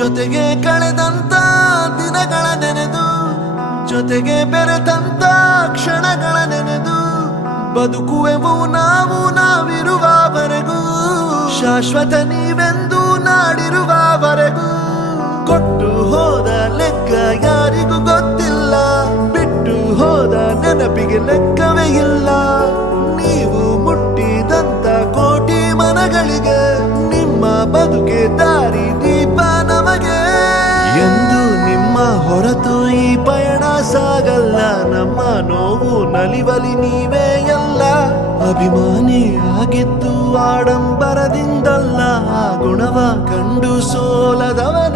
ಜೊತೆಗೆ ಕಳೆದಂತ ದಿನಗಳ ನೆನೆದು, ಜೊತೆಗೆ ಬೆರೆತಂತ ಕ್ಷಣಗಳ ನೆನೆದು, ಬದುಕುವೆವು ನಾವು ನಾವಿರುವವರೆಗೂ, ಶಾಶ್ವತ ನೀವೆಂದು ನಾಡಿರುವವರೆಗೂ. ಕೊಟ್ಟು ಹೋದ ಲೆಕ್ಕ ಯಾರಿಗೂ ಗೊತ್ತಿಲ್ಲ, ಬಿಟ್ಟು ಹೋದ ನೆನಪಿಗೆ ಲೆಕ್ಕವೇ ಇಲ್ಲ. ನೀವು ಮುಟ್ಟಿದಂತ ಕೋಟಿ ಮನಗಳಿಗೆ ನಿಮ್ಮ ಬದುಕೆ ದಾರಿ ದೀಪ ನಮಗೆ. ಎಂದು ನಿಮ್ಮ ಹೊರತು ಈ ಪಯಣ ಸಾಗಲ್ಲ, ನಮ್ಮ ನೋವು ನಲಿವಲಿ ನೀವೇ ಎಲ್ಲ. ಅಭಿಮಾನಿ ಆಗಿದ್ದು ಆಡಂಬರದಿಂದಲ್ಲ, ಆ ಗುಣವ ಕಂಡು ಸೋಲದವರ